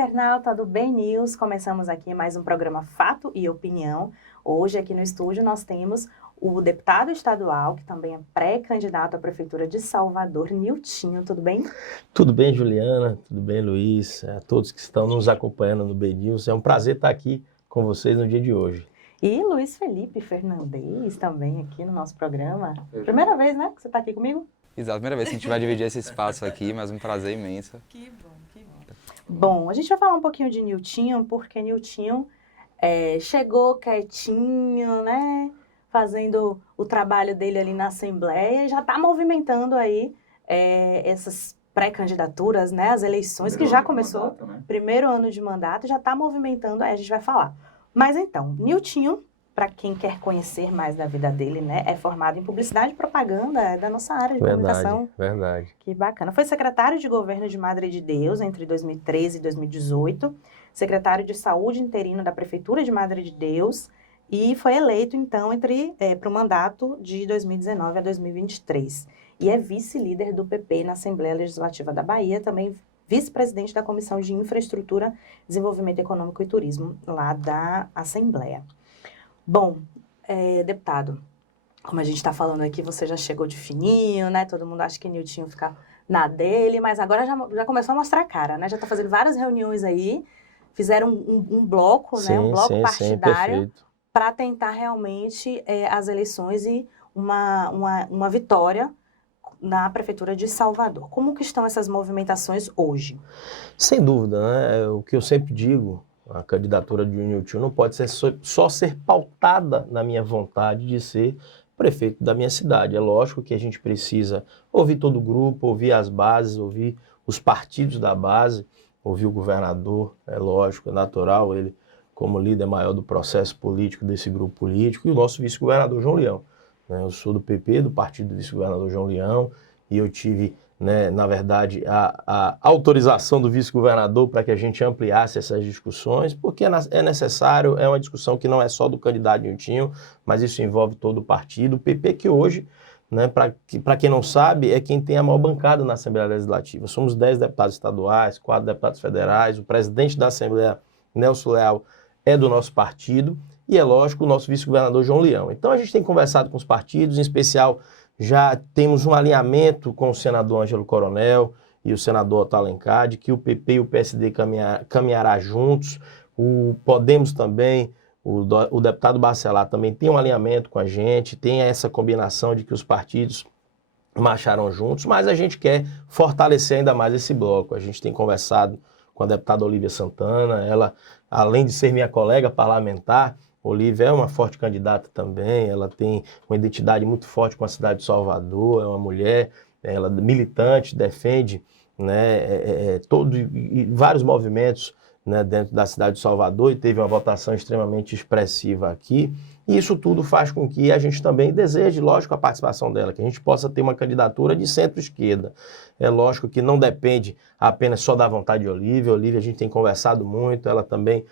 internauta do BN News, começamos aqui mais um programa Fato e Opinião. Hoje aqui no estúdio nós temos o deputado estadual, que também é pré-candidato à Prefeitura de Salvador, Niltinho, tudo bem? Tudo bem, Juliana, tudo bem, Luiz, a todos que estão nos acompanhando no BN News. É um prazer estar aqui com vocês no dia de hoje. E Luiz Felipe Fernandes também aqui no nosso programa. Primeira vez, né, que você está aqui comigo? Exato, primeira vez que a gente vai dividir esse espaço aqui, mas um prazer imenso. Que bom, que bom. Bom, a gente vai falar um pouquinho de Niltinho, porque Niltinho chegou quietinho, né, fazendo o trabalho dele ali na Assembleia e já está movimentando aí essas pré-candidaturas, né, as eleições que já começou, mandato, né? Primeiro ano de mandato, já está movimentando, aí a gente vai falar. Mas então, Niltinho, para quem quer conhecer mais da vida dele, né, é formado em publicidade e propaganda, é da nossa área de comunicação. Verdade. Que bacana. Foi secretário de governo de Madre de Deus entre 2013 e 2018, secretário de saúde interino da Prefeitura de Madre de Deus e foi eleito, então, para o mandato de 2019 a 2023. E é vice-líder do PP na Assembleia Legislativa da Bahia, também vice-presidente da Comissão de Infraestrutura, Desenvolvimento Econômico e Turismo, lá da Assembleia. Bom, deputado, como a gente está falando aqui, você já chegou de fininho, né? Todo mundo acha que Niltinho fica na dele, mas agora já começou a mostrar a cara, né? Já está fazendo várias reuniões aí, fizeram um bloco, sim, né? Um bloco partidário para tentar realmente as eleições e uma vitória na Prefeitura de Salvador. Como que estão essas movimentações hoje? Sem dúvida, né? O que eu sempre digo, a candidatura de Niltinho não pode ser só ser pautada na minha vontade de ser prefeito da minha cidade. É lógico que a gente precisa ouvir todo o grupo, ouvir as bases, ouvir os partidos da base, ouvir o governador, é lógico, é natural, ele como líder maior do processo político desse grupo político, e o nosso vice-governador João Leão. Eu sou do PP, do partido do vice-governador João Leão, e eu tive, na verdade, a autorização do vice-governador para que a gente ampliasse essas discussões, porque é necessário, é uma discussão que não é só do candidato Niltinho, mas isso envolve todo o partido. O PP que hoje, para quem não sabe, é quem tem a maior bancada na Assembleia Legislativa. Somos 10 deputados estaduais, 4 deputados federais, o presidente da Assembleia, Nelson Leal, é do nosso partido, e é lógico o nosso vice-governador João Leão. Então a gente tem conversado com os partidos, em especial já temos um alinhamento com o senador Ângelo Coronel e o senador Otto Alencar, de que o PP e o PSD caminhará juntos. O Podemos também, o deputado Bacelar também tem um alinhamento com a gente, tem essa combinação de que os partidos marcharão juntos, mas a gente quer fortalecer ainda mais esse bloco. A gente tem conversado com a deputada Olívia Santana, ela, além de ser minha colega parlamentar, Olívia é uma forte candidata também, ela tem uma identidade muito forte com a cidade de Salvador, é uma mulher, ela é militante, defende, né, vários movimentos, né, dentro da cidade de Salvador, e teve uma votação extremamente expressiva aqui. E isso tudo faz com que a gente também deseje, lógico, a participação dela, que a gente possa ter uma candidatura de centro-esquerda. É lógico que não depende apenas só da vontade de Olívia. Olívia, a gente tem conversado muito, ela também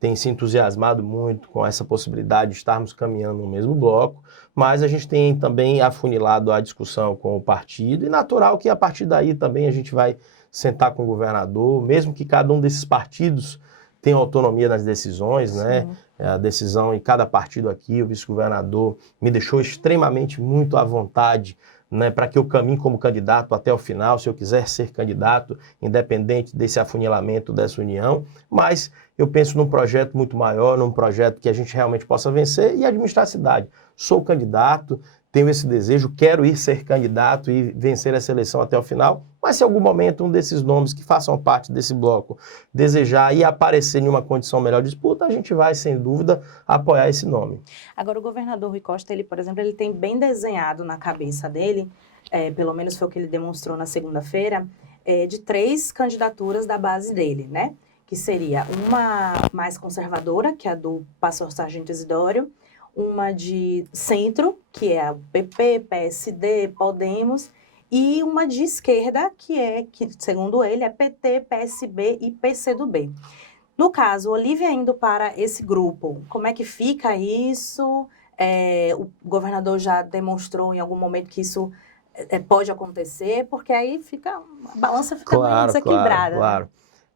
tem se entusiasmado muito com essa possibilidade de estarmos caminhando no mesmo bloco, mas a gente tem também afunilado a discussão com o partido, e natural que a partir daí também a gente vai sentar com o governador, mesmo que cada um desses partidos tenha autonomia nas decisões, né? A decisão em cada partido aqui, o vice-governador me deixou extremamente muito à vontade, né, para que eu caminhe como candidato até o final, se eu quiser ser candidato, independente desse afunilamento dessa união, mas eu penso num projeto muito maior, num projeto que a gente realmente possa vencer e administrar a cidade. Sou candidato, tenho esse desejo, quero ir ser candidato e vencer essa eleição até o final, mas se em algum momento um desses nomes que façam parte desse bloco desejar e aparecer em uma condição melhor de disputa, a gente vai, sem dúvida, apoiar esse nome. Agora, o governador Rui Costa, ele, por exemplo, ele tem bem desenhado na cabeça dele, pelo menos foi o que ele demonstrou na segunda-feira, de 3 candidaturas da base dele, né? Que seria uma mais conservadora, que é a do pastor Sargento Isidório, uma de centro, que é a PP, PSD, Podemos, e uma de esquerda, que segundo ele, é PT, PSB e PCdoB. No caso, Olívia indo para esse grupo, como é que fica isso? O governador já demonstrou em algum momento que isso pode acontecer, porque aí a balança fica meio desequilibrada. Claro.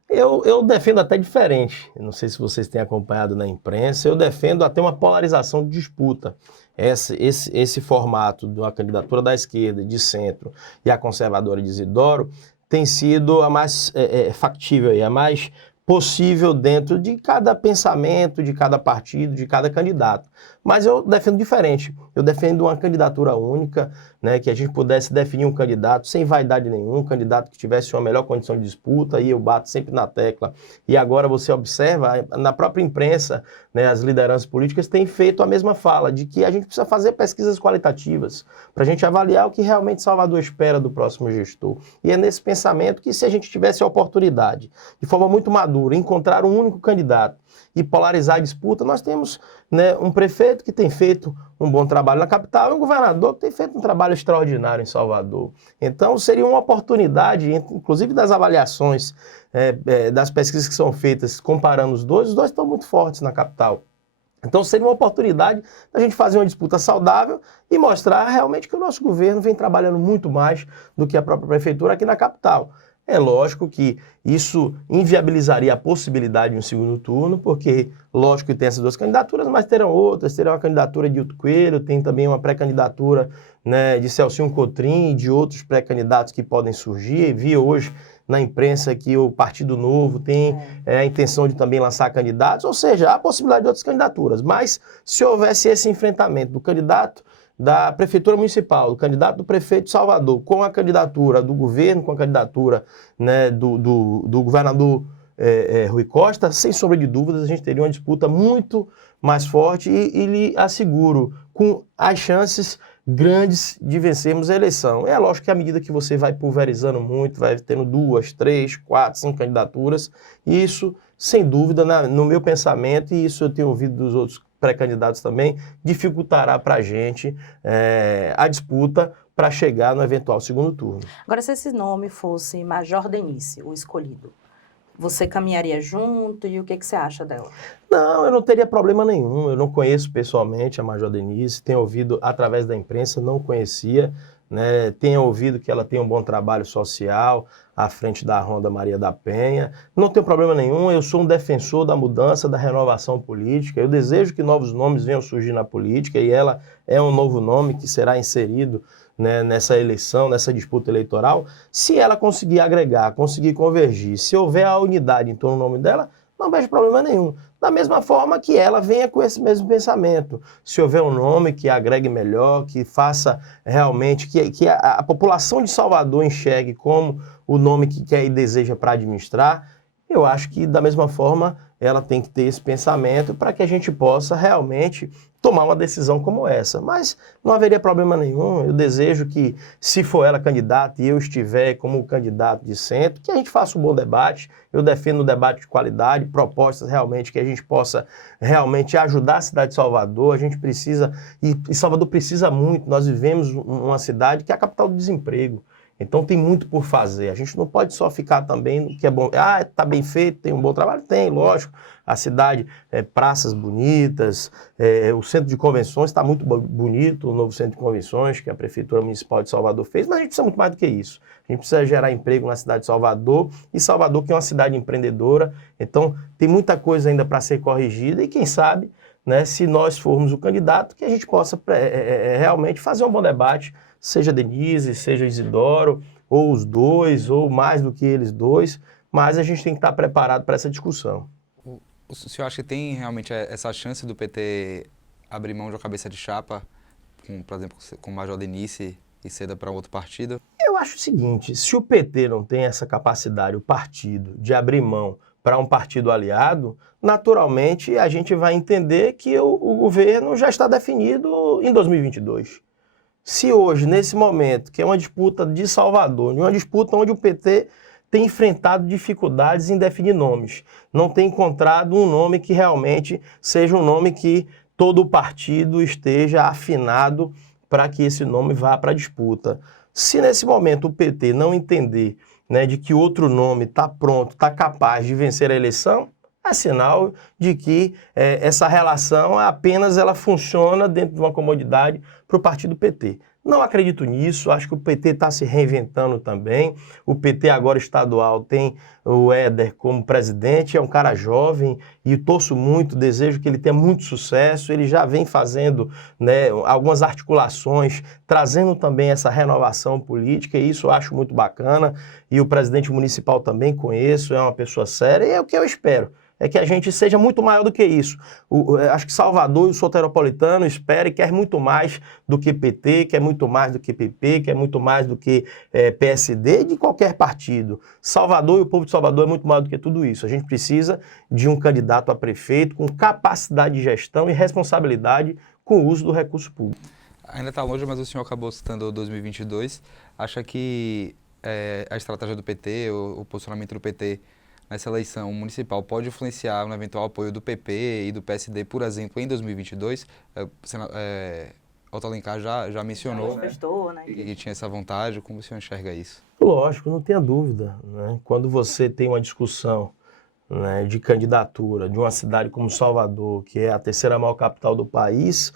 Eu defendo até diferente. Eu não sei se vocês têm acompanhado na imprensa. Eu defendo até uma polarização de disputa. Esse formato de uma candidatura da esquerda, de centro, e a conservadora de Isidoro tem sido a mais factível e a mais possível dentro de cada pensamento, de cada partido, de cada candidato. Mas eu defendo diferente. Eu defendo uma candidatura única, né, que a gente pudesse definir um candidato sem vaidade nenhuma, um candidato que tivesse uma melhor condição de disputa, e eu bato sempre na tecla. E agora você observa, na própria imprensa, né, as lideranças políticas têm feito a mesma fala, de que a gente precisa fazer pesquisas qualitativas para a gente avaliar o que realmente Salvador espera do próximo gestor. E é nesse pensamento que, se a gente tivesse a oportunidade, de forma muito madura, encontrar um único candidato e polarizar a disputa, nós temos, né, um prefeito que tem feito um bom trabalho na capital e um governador que tem feito um trabalho extraordinário em Salvador. Então, seria uma oportunidade, inclusive das avaliações, das pesquisas que são feitas, comparando os dois estão muito fortes na capital. Então, seria uma oportunidade da gente fazer uma disputa saudável e mostrar realmente que o nosso governo vem trabalhando muito mais do que a própria prefeitura aqui na capital. É lógico que isso inviabilizaria a possibilidade de um segundo turno, porque, lógico que tem essas duas candidaturas, mas terão outras, terá uma candidatura de Hilton Coelho, tem também uma pré-candidatura, né, de Celcinho Cotrim e de outros pré-candidatos que podem surgir. Vi hoje na imprensa que o Partido Novo tem a intenção de também lançar candidatos, ou seja, há a possibilidade de outras candidaturas, mas se houvesse esse enfrentamento do candidato da Prefeitura Municipal, do candidato do prefeito de Salvador, com a candidatura do governo, com a candidatura, né, do governador Rui Costa, sem sombra de dúvidas, a gente teria uma disputa muito mais forte e lhe asseguro, com as chances grandes de vencermos a eleição. É lógico que à medida que você vai pulverizando muito, vai tendo 2, 3, 4, 5 candidaturas, isso, sem dúvida, no meu pensamento, e isso eu tenho ouvido dos outros pré-candidatos também, dificultará para a gente a disputa para chegar no eventual segundo turno. Agora, se esse nome fosse Major Denise, o escolhido, você caminharia junto e o que você acha dela? Não, eu não teria problema nenhum. Eu não conheço pessoalmente a Major Denise, tenho ouvido através da imprensa, não conhecia, né? Tenho ouvido que ela tem um bom trabalho social à frente da Ronda Maria da Penha. Não tenho problema nenhum, eu sou um defensor da mudança, da renovação política. Eu desejo que novos nomes venham surgir na política e ela é um novo nome que será inserido, né, nessa eleição, nessa disputa eleitoral. Se ela conseguir agregar, conseguir convergir, se houver a unidade em torno do nome dela, não vejo problema nenhum. Da mesma forma que ela venha com esse mesmo pensamento. Se houver um nome que agregue melhor, que faça realmente, que a população de Salvador enxergue como o nome que quer e deseja para administrar, eu acho que da mesma forma ela tem que ter esse pensamento para que a gente possa realmente tomar uma decisão como essa. Mas não haveria problema nenhum. Eu desejo que, se for ela candidata e eu estiver como candidato de centro, que a gente faça um bom debate. Eu defendo um debate de qualidade, propostas realmente que a gente possa realmente ajudar a cidade de Salvador. A gente precisa, e Salvador precisa muito. Nós vivemos uma cidade que é a capital do desemprego. Então tem muito por fazer. A gente não pode só ficar também no que é bom. Ah, tá bem feito, tem um bom trabalho? Tem, lógico. A cidade, praças bonitas, o centro de convenções está muito bonito, o novo centro de convenções que a Prefeitura Municipal de Salvador fez, mas a gente precisa muito mais do que isso. A gente precisa gerar emprego na cidade de Salvador, e Salvador que é uma cidade empreendedora, então tem muita coisa ainda para ser corrigida, e quem sabe, né, se nós formos o candidato, que a gente possa realmente fazer um bom debate, seja Denise, seja Isidoro, ou os dois, ou mais do que eles dois, mas a gente tem que estar preparado para essa discussão. O senhor acha que tem realmente essa chance do PT abrir mão de uma cabeça de chapa, por exemplo, com o Major Denise e ceda para outro partido? Eu acho o seguinte, se o PT não tem essa capacidade, o partido, de abrir mão para um partido aliado, naturalmente a gente vai entender que o governo já está definido em 2022. Se hoje, nesse momento, que é uma disputa de Salvador, uma disputa onde o PT tem enfrentado dificuldades em definir nomes, não tem encontrado um nome que realmente seja um nome que todo o partido esteja afinado para que esse nome vá para a disputa. Se nesse momento o PT não entender, né, de que outro nome está pronto, está capaz de vencer a eleição, é sinal de que essa relação apenas ela funciona dentro de uma comodidade para o partido PT. Não acredito nisso, acho que o PT está se reinventando também. O PT agora estadual tem o Éder como presidente, é um cara jovem e torço muito, desejo que ele tenha muito sucesso. Ele já vem fazendo, né, algumas articulações, trazendo também essa renovação política, e isso eu acho muito bacana. E o presidente municipal também conheço, é uma pessoa séria, e é o que eu espero. É que a gente seja muito maior do que isso. Acho que Salvador e o soteropolitano espera e quer muito mais do que PT, quer muito mais do que PP, quer muito mais do que PSD, de qualquer partido. Salvador e o povo de Salvador é muito maior do que tudo isso. A gente precisa de um candidato a prefeito com capacidade de gestão e responsabilidade com o uso do recurso público. Ainda está longe, mas o senhor acabou citando 2022. Acha que a estratégia do PT, o posicionamento do PT nessa eleição municipal pode influenciar no eventual apoio do PP e do PSD, por exemplo, em 2022? Otto Alencar já mencionou, manifestou, né? E tinha essa vontade. Como o senhor enxerga isso? Lógico, não tenha dúvida, né? Quando você tem uma discussão, né, de candidatura de uma cidade como Salvador, que é a terceira maior capital do país,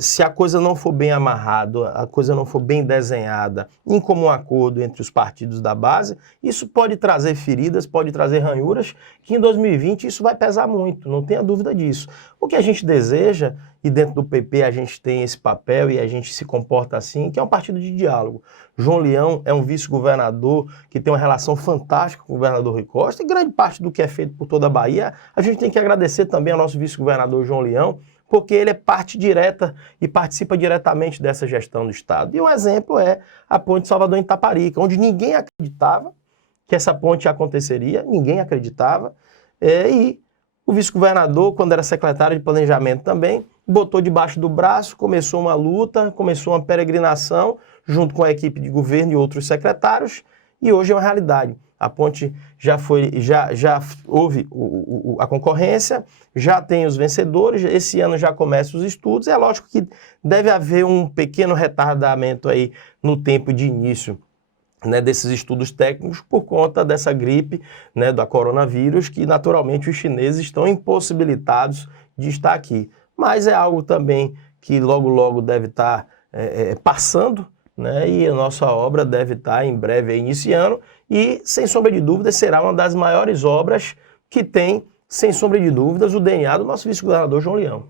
se a coisa não for bem amarrada, a coisa não for bem desenhada, em comum acordo entre os partidos da base, isso pode trazer feridas, pode trazer ranhuras, que em 2020 isso vai pesar muito, não tenha dúvida disso. O que a gente deseja, e dentro do PP a gente tem esse papel e a gente se comporta assim, que é um partido de diálogo. João Leão é um vice-governador que tem uma relação fantástica com o governador Rui Costa, e grande parte do que é feito por toda a Bahia, a gente tem que agradecer também ao nosso vice-governador João Leão, porque ele é parte direta e participa diretamente dessa gestão do Estado. E um exemplo é a ponte Salvador em Itaparica, onde ninguém acreditava que essa ponte aconteceria, ninguém acreditava, e o vice-governador, quando era secretário de Planejamento também, botou debaixo do braço, começou uma luta, começou uma peregrinação, junto com a equipe de governo e outros secretários, e hoje é uma realidade. A ponte já houve a concorrência, já tem os vencedores, esse ano já começam os estudos. É lógico que deve haver um pequeno retardamento aí no tempo de início, né, desses estudos técnicos por conta dessa gripe, né, da coronavírus, que naturalmente os chineses estão impossibilitados de estar aqui. Mas é algo também que logo deve estar passando, né, e a nossa obra deve estar em breve iniciando, e sem sombra de dúvida será uma das maiores obras que tem, sem sombra de dúvidas, o DNA do nosso vice-governador João Leão.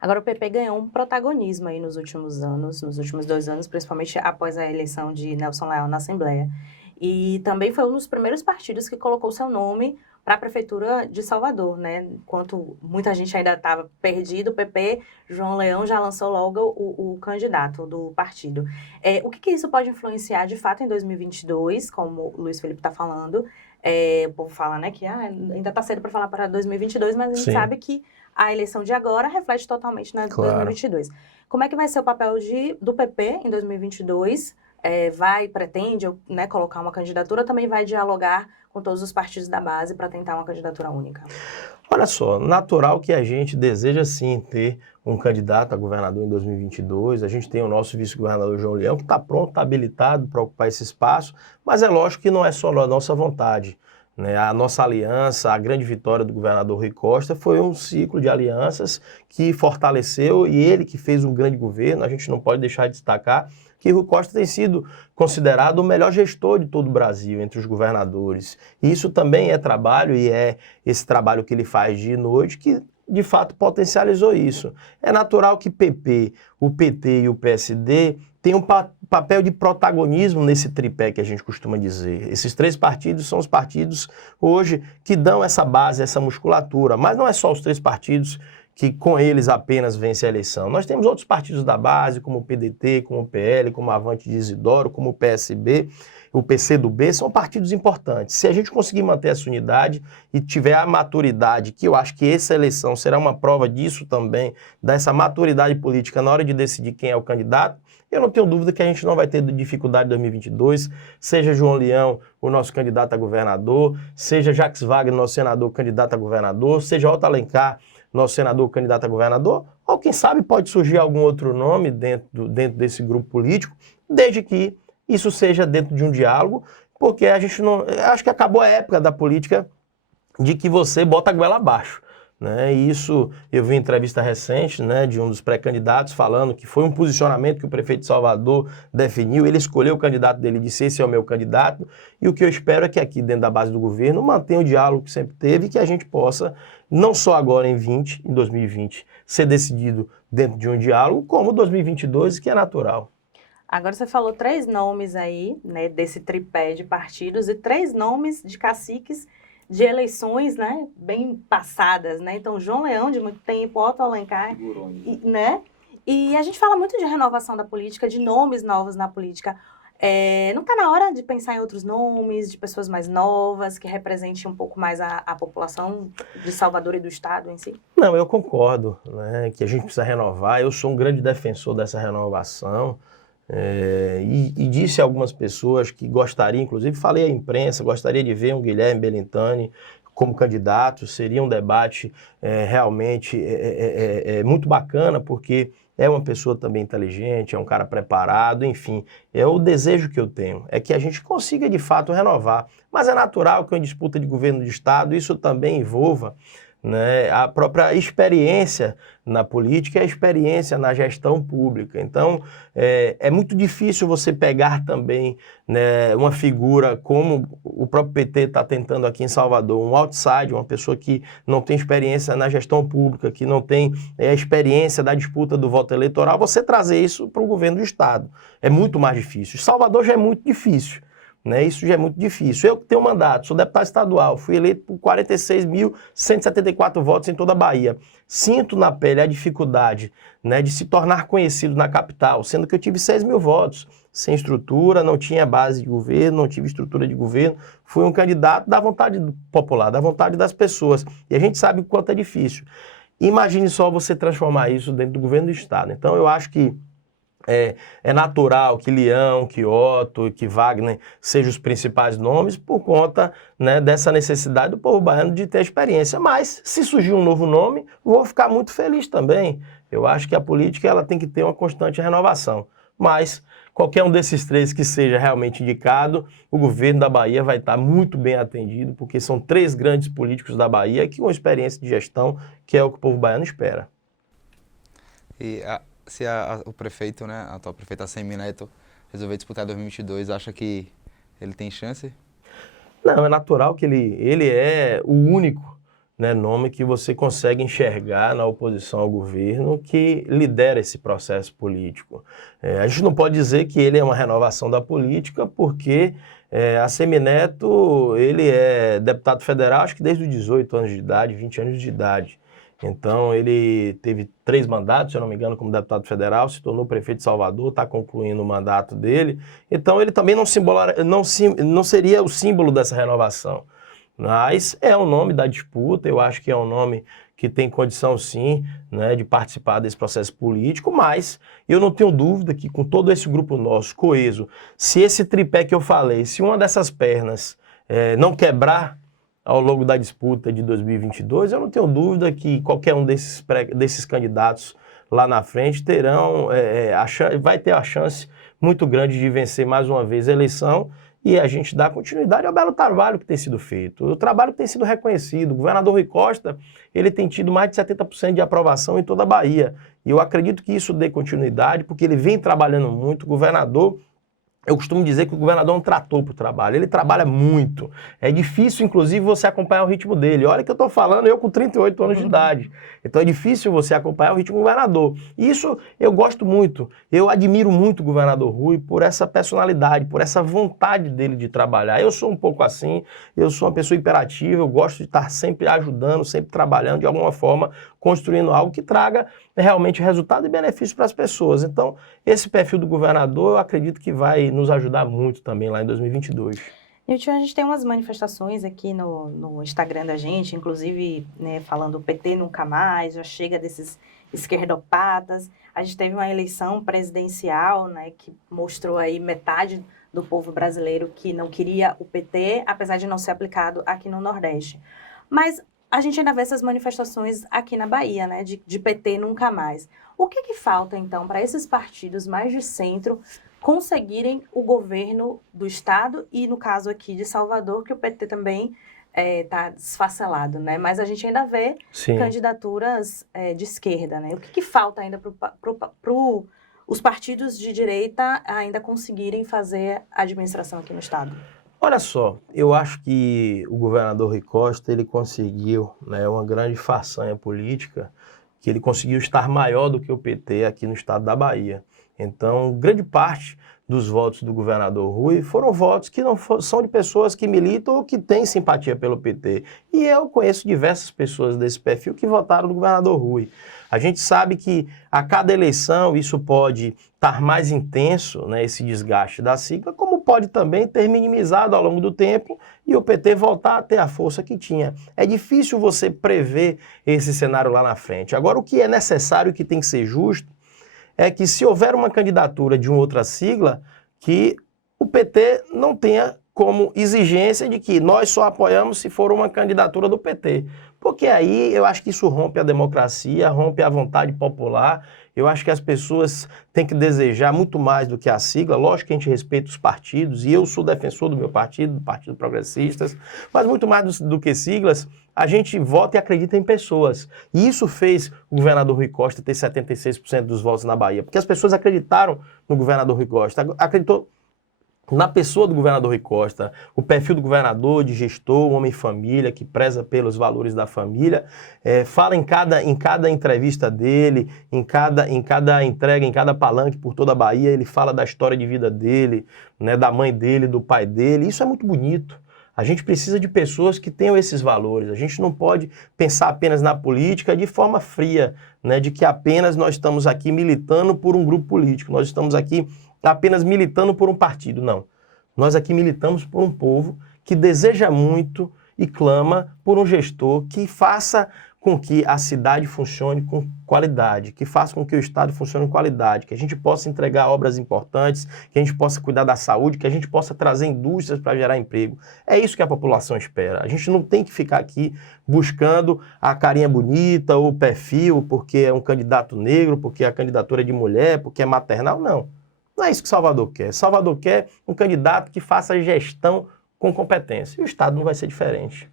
Agora o PP ganhou um protagonismo aí nos últimos anos, nos últimos 2 anos, principalmente após a eleição de Nelson Leal na Assembleia. E também foi um dos primeiros partidos que colocou seu nome para a Prefeitura de Salvador, né? Enquanto muita gente ainda estava perdido, o PP, João Leão já lançou logo o candidato do partido. O que isso pode influenciar, de fato, em 2022, como o Luiz Felipe está falando? O povo fala, né, que ainda está cedo para falar para 2022, mas a gente sabe que a eleição de agora reflete totalmente na 2022. Como é que vai ser o papel do PP em 2022? Pretende, né, colocar uma candidatura, também vai dialogar com todos os partidos da base para tentar uma candidatura única? Olha só, natural que a gente deseja sim ter um candidato a governador em 2022, a gente tem o nosso vice-governador João Leão, que está pronto, está habilitado para ocupar esse espaço, mas é lógico que não é só a nossa vontade, né? A nossa aliança, a grande vitória do governador Rui Costa foi um ciclo de alianças que fortaleceu, e ele que fez um grande governo. A gente não pode deixar de destacar que Rui Costa tem sido considerado o melhor gestor de todo o Brasil entre os governadores. E isso também é trabalho, e é esse trabalho que ele faz dia e noite que, de fato, potencializou isso. É natural que o PT e o PSD tenham um papel de protagonismo nesse tripé que a gente costuma dizer. Esses 3 partidos são os partidos hoje que dão essa base, essa musculatura, mas não é só os 3 partidos que com eles apenas vence a eleição. Nós temos outros partidos da base, como o PDT, como o PL, como o Avante de Isidoro, como o PSB, o PCdoB, são partidos importantes. Se a gente conseguir manter essa unidade e tiver a maturidade, que eu acho que essa eleição será uma prova disso também, dessa maturidade política na hora de decidir quem é o candidato, eu não tenho dúvida que a gente não vai ter dificuldade em 2022, seja João Leão, o nosso candidato a governador, seja Jacques Wagner, nosso senador, candidato a governador, seja Otto Alencar, nosso senador candidato a governador, ou quem sabe pode surgir algum outro nome dentro desse grupo político, desde que isso seja dentro de um diálogo, porque a gente não... Acho que acabou a época da política de que você bota a goela abaixo, né? E isso, eu vi em entrevista recente, né, de um dos pré-candidatos falando que foi um posicionamento que o prefeito de Salvador definiu, ele escolheu o candidato dele e disse, esse é o meu candidato, e o que eu espero é que aqui dentro da base do governo mantenha o diálogo que sempre teve e que a gente possa, não só agora em 2020, ser decidido dentro de um diálogo, como 2022, que é natural. Agora você falou 3 nomes aí, né, desse tripé de partidos e 3 nomes de caciques de eleições, né, bem passadas, né? Então, João Leão, de muito tempo, Otto Alencar, né? E a gente fala muito de renovação da política, de nomes novos na política. Não está na hora de pensar em outros nomes, de pessoas mais novas, que representem um pouco mais a população de Salvador e do estado em si? Não, eu concordo, né, que a gente precisa renovar. Eu sou um grande defensor dessa renovação. E disse a algumas pessoas que gostaria, inclusive falei à imprensa, gostaria de ver um Guilherme Belintani como candidato, seria um debate realmente muito bacana, porque é uma pessoa também inteligente, é um cara preparado, enfim, é o desejo que eu tenho, é que a gente consiga de fato renovar, mas é natural que uma disputa de governo de estado, isso também envolva, né, a própria experiência na política e a experiência na gestão pública. Então, é muito difícil você pegar também, né, uma figura como o próprio PT está tentando aqui em Salvador, um outsider, uma pessoa que não tem experiência na gestão pública, que não tem a experiência da disputa do voto eleitoral, você trazer isso para o governo do estado. É muito mais difícil. Salvador já é muito difícil. Né, isso já é muito difícil. Eu que tenho mandato, sou deputado estadual, fui eleito por 46.174 votos em toda a Bahia. Sinto na pele a dificuldade, né, de se tornar conhecido na capital, sendo que eu tive 6.000 votos, sem estrutura, não tinha base de governo, não tive estrutura de governo. Fui um candidato da vontade popular, da vontade das pessoas. E a gente sabe o quanto é difícil. Imagine só você transformar isso dentro do governo do estado. Então eu acho que é natural que Leão, que Otto, que Wagner sejam os principais nomes por conta, né, dessa necessidade do povo baiano de ter experiência. Mas, se surgir um novo nome, vou ficar muito feliz também. Eu acho que a política ela tem que ter uma constante renovação. Mas, qualquer um desses 3 que seja realmente indicado, o governo da Bahia vai estar muito bem atendido, porque são 3 grandes políticos da Bahia que com experiência de gestão, que é o que o povo baiano espera. Se o prefeito, né, a atual prefeita Semineto, resolver disputar 2022, acha que ele tem chance? Não, é natural que ele é o único, né, nome que você consegue enxergar na oposição ao governo que lidera esse processo político. A gente não pode dizer que ele é uma renovação da política, porque a Semineto, ele é deputado federal, acho que desde os 18 anos de idade, 20 anos de idade. Então, ele teve 3 mandatos, se eu não me engano, como deputado federal, se tornou prefeito de Salvador, está concluindo o mandato dele. Então, ele também não seria o símbolo dessa renovação. Mas é o nome da disputa, eu acho que é um nome que tem condição, sim, né, de participar desse processo político, mas eu não tenho dúvida que com todo esse grupo nosso, coeso, se esse tripé que eu falei, se uma dessas pernas não quebrar ao longo da disputa de 2022, eu não tenho dúvida que qualquer um desses candidatos lá na frente vai ter a chance muito grande de vencer mais uma vez a eleição e a gente dá continuidade ao belo trabalho que tem sido feito, o trabalho que tem sido reconhecido. O governador Rui Costa, ele tem tido mais de 70% de aprovação em toda a Bahia, e eu acredito que isso dê continuidade, porque ele vem trabalhando muito. O governador, eu costumo dizer que o governador é um trator para o trabalho, ele trabalha muito. É difícil, inclusive, você acompanhar o ritmo dele. Olha que eu estou falando, eu com 38 anos de idade. Então é difícil você acompanhar o ritmo do governador. E isso eu gosto muito. Eu admiro muito o governador Rui por essa personalidade, por essa vontade dele de trabalhar. Eu sou um pouco assim, eu sou uma pessoa imperativa, eu gosto de estar sempre ajudando, sempre trabalhando de alguma forma, construindo algo que traga realmente resultado e benefício para as pessoas. Então, esse perfil do governador, eu acredito que vai nos ajudar muito também lá em 2022. Nilton, a gente tem umas manifestações aqui no Instagram da gente, inclusive, né, falando PT nunca mais, já chega desses esquerdopatas. A gente teve uma eleição presidencial, né, que mostrou aí metade do povo brasileiro que não queria o PT, apesar de não ser aplicado aqui no Nordeste. Mas a gente ainda vê essas manifestações aqui na Bahia, né, de PT nunca mais. O que falta, então, para esses partidos mais de centro conseguirem o governo do estado e, no caso aqui de Salvador, que o PT também está desfacelado, né? Mas a gente ainda vê Sim. candidaturas de esquerda, né? O que falta ainda para os partidos de direita ainda conseguirem fazer a administração aqui no estado? Olha só, eu acho que o governador Rui Costa, ele conseguiu, né, uma grande façanha política, que ele conseguiu estar maior do que o PT aqui no estado da Bahia. Então, grande parte dos votos do governador Rui foram votos que não são de pessoas que militam ou que têm simpatia pelo PT. E eu conheço diversas pessoas desse perfil que votaram no governador Rui. A gente sabe que a cada eleição isso pode estar mais intenso, né, esse desgaste da sigla, como pode também ter minimizado ao longo do tempo e o PT voltar a ter a força que tinha. É difícil você prever esse cenário lá na frente. Agora, o que é necessário e que tem que ser justo é que, se houver uma candidatura de uma outra sigla, que o PT não tenha como exigência de que nós só apoiamos se for uma candidatura do PT. Porque aí eu acho que isso rompe a democracia, rompe a vontade popular. Eu acho que as pessoas têm que desejar muito mais do que a sigla. Lógico que a gente respeita os partidos, e eu sou defensor do meu partido, do Partido Progressistas, mas muito mais do que siglas, a gente vota e acredita em pessoas. E isso fez o governador Rui Costa ter 76% dos votos na Bahia, porque as pessoas acreditaram no governador Rui Costa, acreditou na pessoa do governador Rui Costa, o perfil do governador, de gestor, um homem família, que preza pelos valores da família, fala em cada entrevista dele, em cada entrega, em cada palanque por toda a Bahia, ele fala da história de vida dele, né, da mãe dele, do pai dele. Isso é muito bonito. A gente precisa de pessoas que tenham esses valores. A gente não pode pensar apenas na política de forma fria, né, de que apenas nós estamos aqui militando por um grupo político, nós estamos aqui apenas militando por um partido. Não. Nós aqui militamos por um povo que deseja muito e clama por um gestor que faça com que a cidade funcione com qualidade, que faça com que o Estado funcione com qualidade, que a gente possa entregar obras importantes, que a gente possa cuidar da saúde, que a gente possa trazer indústrias para gerar emprego. É isso que a população espera. A gente não tem que ficar aqui buscando a carinha bonita ou o perfil, porque é um candidato negro, porque a candidatura é de mulher, porque é maternal. Não. Não é isso que Salvador quer. Salvador quer um candidato que faça gestão com competência. E o Estado não vai ser diferente.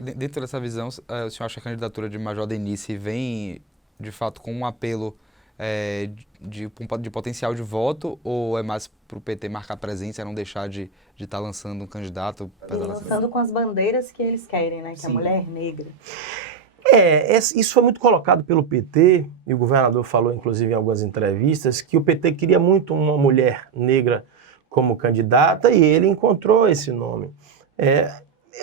Dentro dessa visão, o senhor acha que a candidatura de Major Denise vem, de fato, com um apelo de potencial de voto, ou é mais para o PT marcar presença e não deixar de estar lançando um candidato? Lançando com as bandeiras que eles querem, né? Que Sim. A mulher negra. Isso foi muito colocado pelo PT, e o governador falou, inclusive, em algumas entrevistas, que o PT queria muito uma mulher negra como candidata, e ele encontrou esse nome.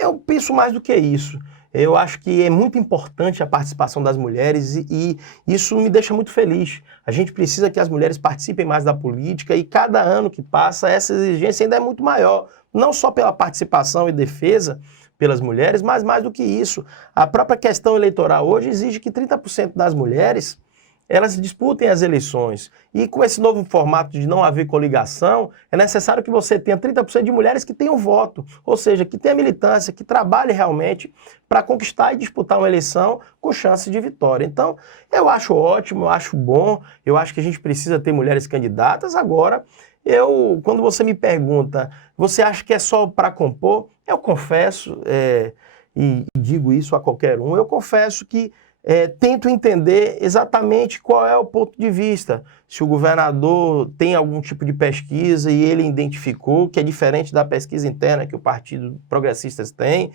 Eu penso mais do que isso. Eu acho que é muito importante a participação das mulheres e isso me deixa muito feliz. A gente precisa que as mulheres participem mais da política, e cada ano que passa essa exigência ainda é muito maior, não só pela participação e defesa pelas mulheres, mas mais do que isso. A própria questão eleitoral hoje exige que 30% das mulheres elas disputem as eleições. E com esse novo formato de não haver coligação, é necessário que você tenha 30% de mulheres que tenham voto, ou seja, que tenha militância, que trabalhe realmente para conquistar e disputar uma eleição com chance de vitória. Então, eu acho ótimo, eu acho bom, eu acho que a gente precisa ter mulheres candidatas. Agora, quando você me pergunta, você acha que é só para compor? Eu confesso, e digo isso a qualquer um, eu confesso que tento entender exatamente qual é o ponto de vista. Se o governador tem algum tipo de pesquisa e ele identificou, que é diferente da pesquisa interna que o Partido Progressistas tem,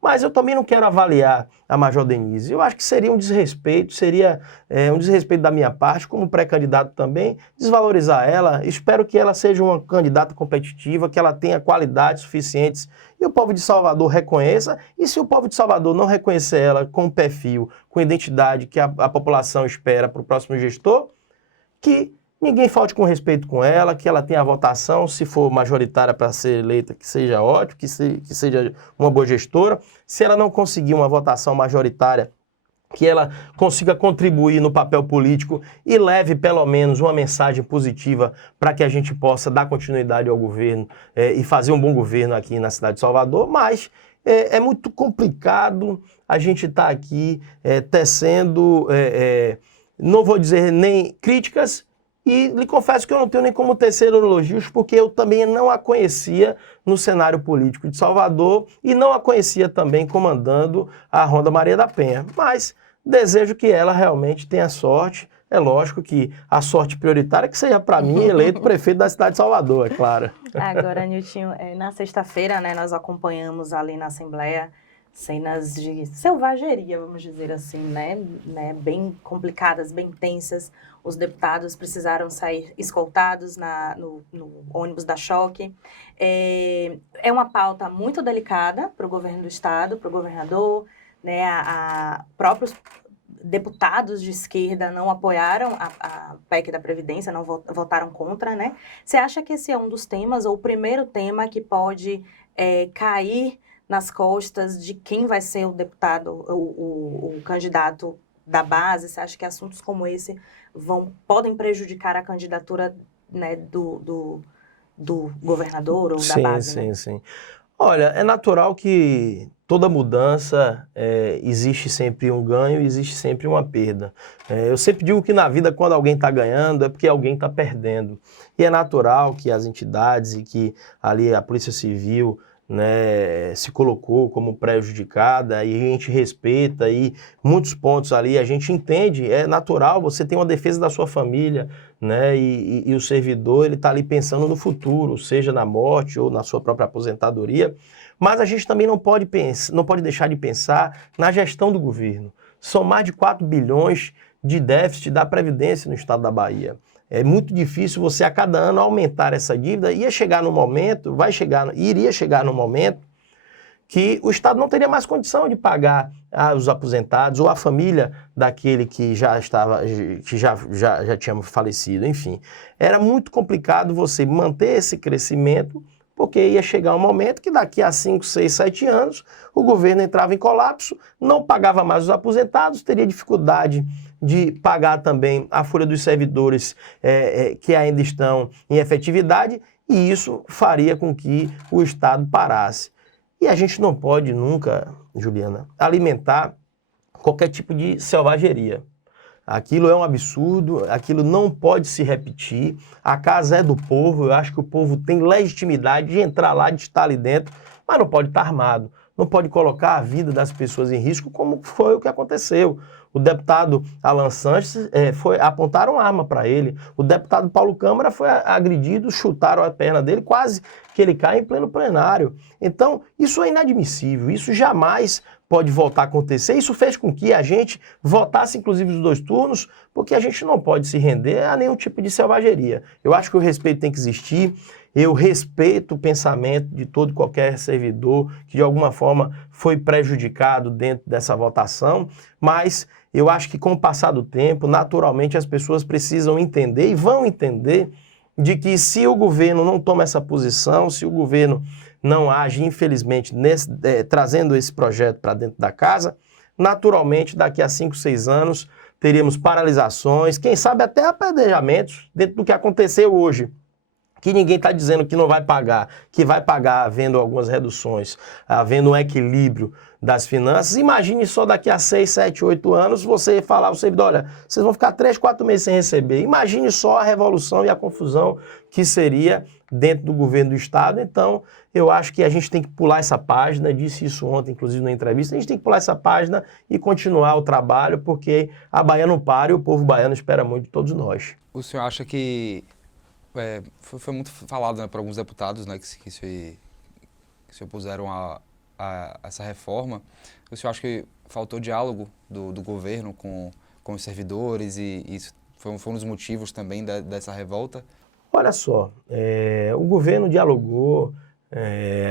mas eu também não quero avaliar a Major Denise. Eu acho que seria um desrespeito, um desrespeito da minha parte, como pré-candidato também, desvalorizar ela. Espero que ela seja uma candidata competitiva, que ela tenha qualidades suficientes e o povo de Salvador reconheça. E se o povo de Salvador não reconhecer ela com perfil, com identidade que a população espera para o próximo gestor, que ninguém falte com respeito com ela, que ela tenha a votação, se for majoritária para ser eleita, que seja ótimo, que seja uma boa gestora. Se ela não conseguir uma votação majoritária, que ela consiga contribuir no papel político e leve pelo menos uma mensagem positiva para que a gente possa dar continuidade ao governo e fazer um bom governo aqui na cidade de Salvador. Mas é muito complicado a gente estar aqui tecendo, não vou dizer nem críticas E lhe confesso que eu não tenho nem como tecer elogios, porque eu também não a conhecia no cenário político de Salvador e não a conhecia também comandando a Ronda Maria da Penha. Mas desejo que ela realmente tenha sorte. É lógico que a sorte prioritária é que seja para mim eleito prefeito da cidade de Salvador, é claro. Agora, Niltinho, na sexta-feira, né, nós acompanhamos ali na Assembleia cenas de selvageria, vamos dizer assim, né, bem complicadas, bem tensas. Os deputados precisaram sair escoltados no ônibus da Choque. É uma pauta muito delicada para o governo do estado, para o governador, né, próprios deputados de esquerda não apoiaram a PEC da Previdência, não votaram contra, né? Você acha que esse é um dos temas, ou o primeiro tema que pode cair nas costas de quem vai ser o deputado, o candidato da base? Você acha que assuntos como esse podem prejudicar a candidatura, né, do governador ou da base? Sim, né? sim. Olha, é natural que toda mudança existe sempre um ganho e existe sempre uma perda. Eu sempre digo que na vida, quando alguém está ganhando, é porque alguém está perdendo. E é natural que as entidades e que ali a Polícia Civil, né, se colocou como prejudicada, e a gente respeita, e muitos pontos ali a gente entende, é natural, você tem uma defesa da sua família, né, e o servidor ele está ali pensando no futuro, seja na morte ou na sua própria aposentadoria, mas a gente também não pode deixar de pensar na gestão do governo. São mais de 4 bilhões de déficit da Previdência no estado da Bahia. É muito difícil você a cada ano aumentar essa dívida, iria chegar no momento que o Estado não teria mais condição de pagar os aposentados ou a família daquele que já tinha falecido, enfim. Era muito complicado você manter esse crescimento, porque ia chegar um momento que daqui a 5, 6, 7 anos o governo entrava em colapso, não pagava mais os aposentados, teria dificuldade de pagar também a folha dos servidores que ainda estão em efetividade, e isso faria com que o Estado parasse. E a gente não pode nunca, Juliana, alimentar qualquer tipo de selvageria. Aquilo é um absurdo, aquilo não pode se repetir. A casa é do povo, eu acho que o povo tem legitimidade de entrar lá, de estar ali dentro, mas não pode estar armado. Não pode colocar a vida das pessoas em risco, como foi o que aconteceu. O deputado Alan Sanches apontaram arma para ele. O deputado Paulo Câmara foi agredido, chutaram a perna dele, quase que ele cai em pleno plenário. Então, isso é inadmissível, isso jamais pode voltar a acontecer. Isso fez com que a gente votasse, inclusive, os 2 turnos, porque a gente não pode se render a nenhum tipo de selvageria. Eu acho que o respeito tem que existir. Eu respeito o pensamento de todo e qualquer servidor que de alguma forma foi prejudicado dentro dessa votação, mas eu acho que com o passar do tempo, naturalmente as pessoas precisam entender e vão entender de que se o governo não toma essa posição, se o governo não age, infelizmente, trazendo esse projeto para dentro da casa, naturalmente daqui a 5, 6 anos teríamos paralisações, quem sabe até apedrejamentos dentro do que aconteceu hoje. Que ninguém está dizendo que não vai pagar, que vai pagar havendo algumas reduções, havendo um equilíbrio das finanças. Imagine só daqui a 6, 7, 8 anos você falar ao servidor, olha, vocês vão ficar 3, 4 meses sem receber. Imagine só a revolução e a confusão que seria dentro do governo do Estado. Então, eu acho que a gente tem que pular essa página, disse isso ontem, inclusive na entrevista, a gente tem que pular essa página e continuar o trabalho, porque a Bahia não para e o povo baiano espera muito de todos nós. O senhor acha que foi muito falado, né, por alguns deputados, né, que se opuseram a essa reforma. O senhor acha que faltou diálogo do governo com os servidores e isso foi um dos motivos também dessa revolta? Olha só, o governo dialogou,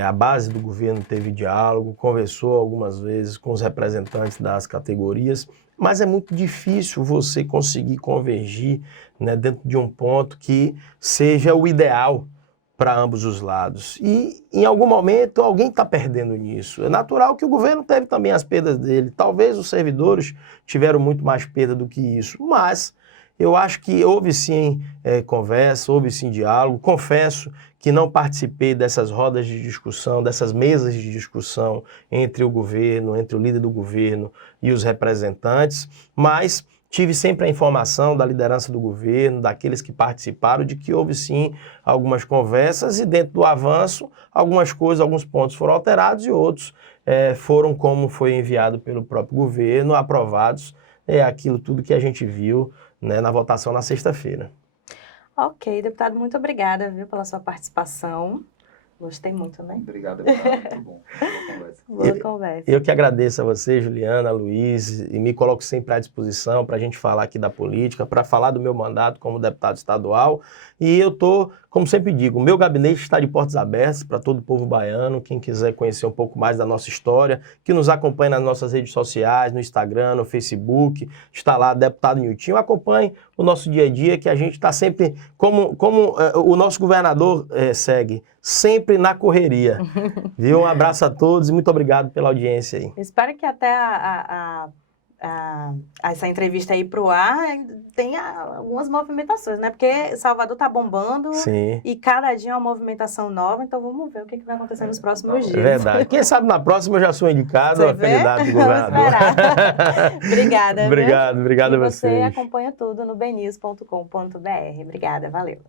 a base do governo teve diálogo, conversou algumas vezes com os representantes das categorias, mas é muito difícil você conseguir convergir, né, dentro de um ponto que seja o ideal para ambos os lados. E em algum momento alguém está perdendo nisso. É natural que o governo teve também as perdas dele. Talvez os servidores tiveram muito mais perda do que isso, mas eu acho que houve sim conversa, houve sim diálogo. Confesso que não participei dessas rodas de discussão, dessas mesas de discussão entre o governo, entre o líder do governo e os representantes, mas tive sempre a informação da liderança do governo, daqueles que participaram, de que houve sim algumas conversas e dentro do avanço, algumas coisas, alguns pontos foram alterados e outros foram como foi enviado pelo próprio governo, aprovados, aquilo tudo que a gente viu, né, na votação na sexta-feira. Ok, deputado, muito obrigada, viu, pela sua participação. Gostei muito, né? Obrigado, deputado. Muito bom. Boa conversa. Boa conversa. Eu que agradeço a você, Juliana, Luiz, e me coloco sempre à disposição para a gente falar aqui da política, para falar do meu mandato como deputado estadual. E eu estou, como sempre digo, o meu gabinete está de portas abertas para todo o povo baiano, quem quiser conhecer um pouco mais da nossa história, que nos acompanhe nas nossas redes sociais, no Instagram, no Facebook, está lá, deputado Niltinho, acompanhe o nosso dia a dia, que a gente está sempre, como o nosso governador segue, sempre na correria. Viu? Um abraço a todos e muito obrigado pela audiência aí. Espero que até essa entrevista aí pro ar tenha algumas movimentações, né? Porque Salvador tá bombando. Sim. E cada dia é uma movimentação nova, então vamos ver o que vai acontecer nos próximos dias. É verdade. Quem sabe na próxima eu já sou indicado a candidato de governador. Vamos esperar. Obrigada. Obrigado a e vocês. Você acompanha tudo no bnews.com.br. Obrigada, valeu.